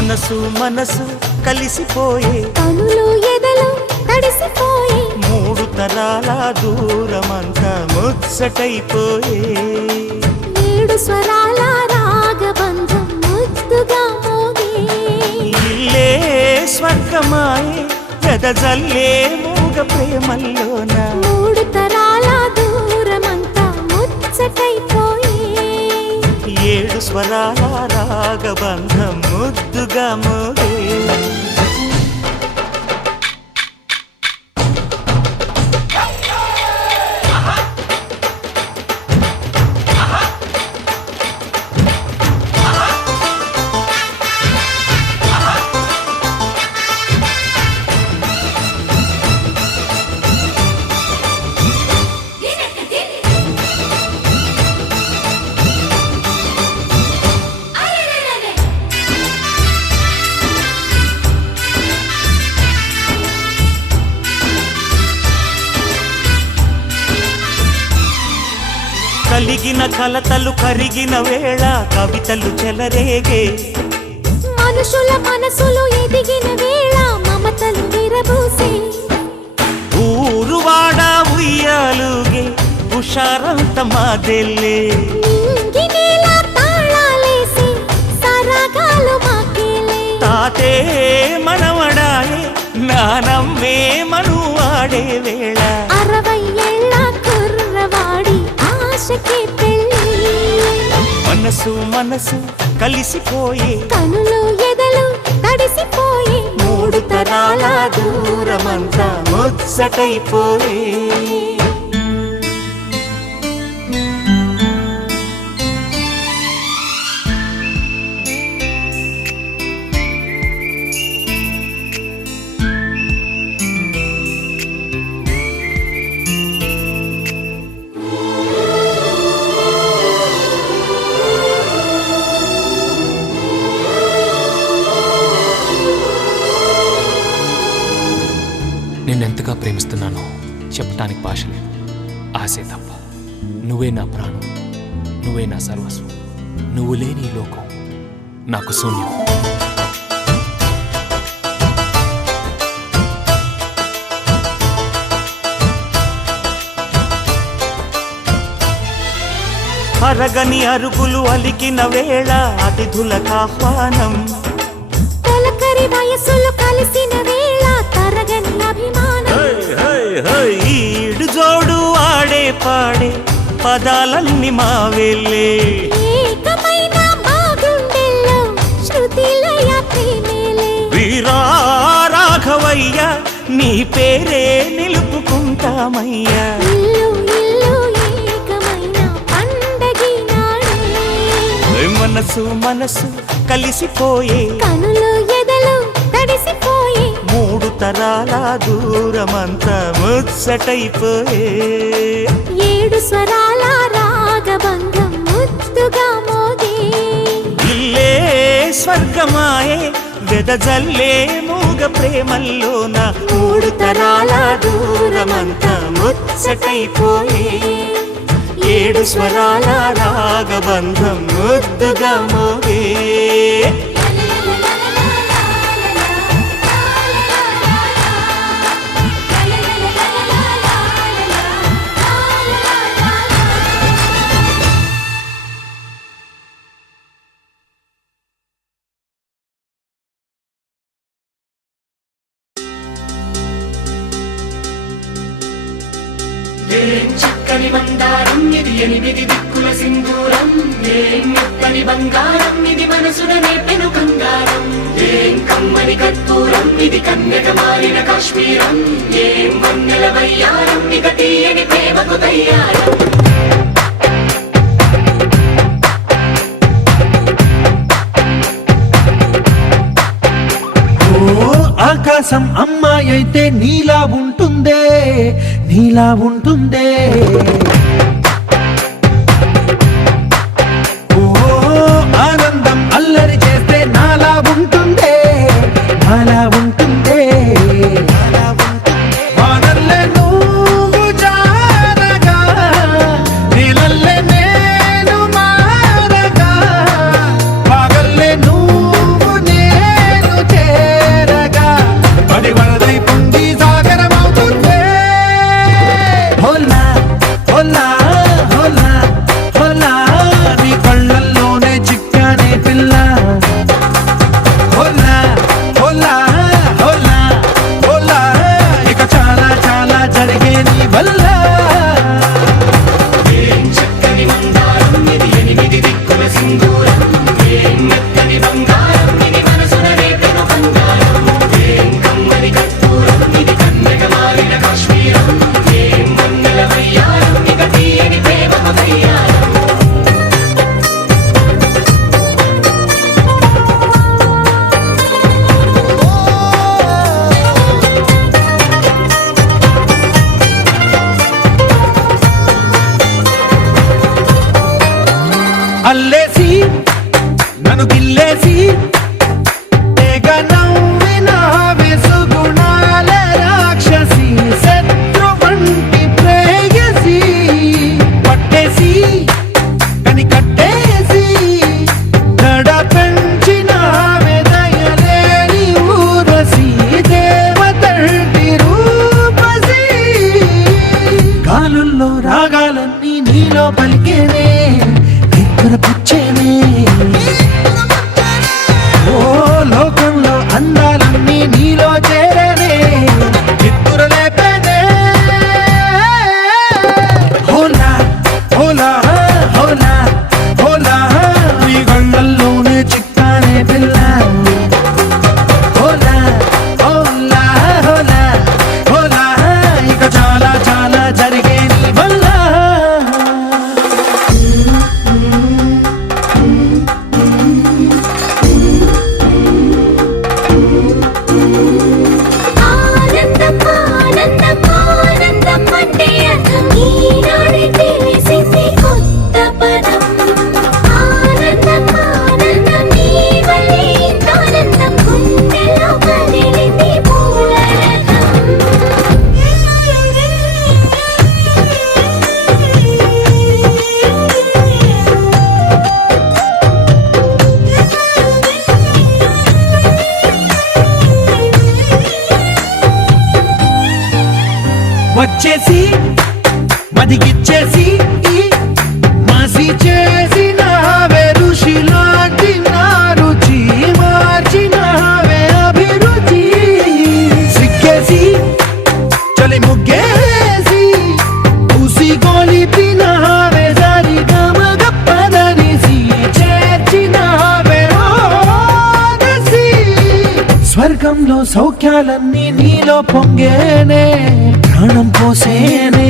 మనసు మనసు కలిసిపోయే కనులు ఎదలు తడిసిపోయే మూడు తరాల దూరమంతా ముచ్చటైపోయే ఏడు స్వరాల రాగబంధం ముద్దుగా మోగే ఇల్లే స్వర్గమాయే వెదజల్లే మూగ ప్రేమల్లోన మూడు తరాల దూరమంతా ముచ్చటైపోయే ఏడు స్వరాల రాగబంధం ముద్దుగా మోగే కలిగిన కలతలు కరిగిన వేళ కవితలు చెలరేగే మనుషుల మనసులు ఎదిగిన వేళ మమతలు విరబూసే ఊరువాడ ఉయ్యాలుగే హుషారంత మాదెల్లే నింగినేల తాళాలేసి సరాగాలు మాకేలే తాతే మనవడాయే నానమ్మే మనువాడే వేళ 60 ఏళ్ల కుర్రవాడి ఆశకి పెళ్ళి మనసు మనసు కలిసిపోయే కనులు ఎదలు తడిసిపోయే మూడు తరాల దూరమంతా ముచ్చటైపోయే నిన్నెంతగా ప్రేమిస్తున్నానో చెప్పటానికి భాష లేదు. ఆశే తప్ప. నువ్వే నా ప్రాణం, నువ్వే నా సర్వస్వం. నువ్వు లేని ఈ లోకం నాకు శూన్యం. అరగని అరుగులు అలికిన వేళ అతిథులకు ఆహ్వానం తొలకరి వయసులు కలిసిన వేళ తరగని అభిమానం ఈడు జోడు ఆడే పాడే పదాలన్నీ మా వెళ్ళే ఏకమైన మా గుండెల్లో శృతిలయ ప్రేమేలే వీరా రాఘవయ్య నీ పేరే నిలుపుకుంటామయ్యా ఇల్లు ఇల్లు ఏకమైన పండగి నాడే మనసు మనసు కలిసిపోయే కనులు ఎదలు తడిసిపోయే మూడు తరాల దూరమంతా ముచ్చటైపోయే ఏడు స్వరాల రాగబంధం ముద్దుగా మోగే ఇల్లే స్వర్గమాయే వెదజల్లే మూగ ప్రేమల్లోన మూడు తరాల దూరమంతా ముచ్చటైపోయే ఏడు స్వరాల రాగబంధం ముద్దుగా మోగే చక్కని బంగారం ఇది 8 దిక్కుల సింధూరం ఏం మెత్తని బంగారం ఇది మనసున నేర్పెను బంగారం ఏం కమ్మని కర్పూరం ఇది కన్యక మారిన కాశ్మీరం ఏం వన్నెల వయ్యారం ఇక తీయని ప్రేమకు తయ్యారం ఆకాశం అమ్మాయి అయితే నీలా ఉంటుందే నీలా ఉంటుందే ఓ ఆనందం అల్లరి చేస్తే నాలా ఉంటుందే నాలా ఉంటుందే వానల్లే నువ్వు జారగా నీలల్లే నేను మారగా పగల్లే నువ్వు నేను రాగాలన్నీ నీలో పలికేనే నిద్ర పుచ్చేనే ఓ లోకంలో అందాలన్నీ నీలో చేరేనే నిద్ర లేపేనే హోలా హోలా హోలా హోలా నీ గండల్లోనే చిక్కానే పిల్ల హోలా హోలా హోలా హోలా ఇక చాలా చాలా జరిగే నీ వల్ల ఆనందం ఆనందం ఆనందం అంటే అర్థం ఈనాడే తెలిసింది కొత్త పదం ఆనందం ఆనందం నీ వల్లే ఇంత ఆనందం గుండెలో కదిలింది పూల వచ్చేసి మదిగిచ్చేసి మాసి చేసిన ఋషిలాంటి నా రుచి మార్చిన అభిరుచి సిక్కేసి చలి ముగ్గేసి ఉసి గోలిపిన సరి గమగప్పదనిసి చేర్చిన స్వర్గంలో సౌఖ్యాలన్నీ నీలో పొంగేనే ప్రాణం పోసేనే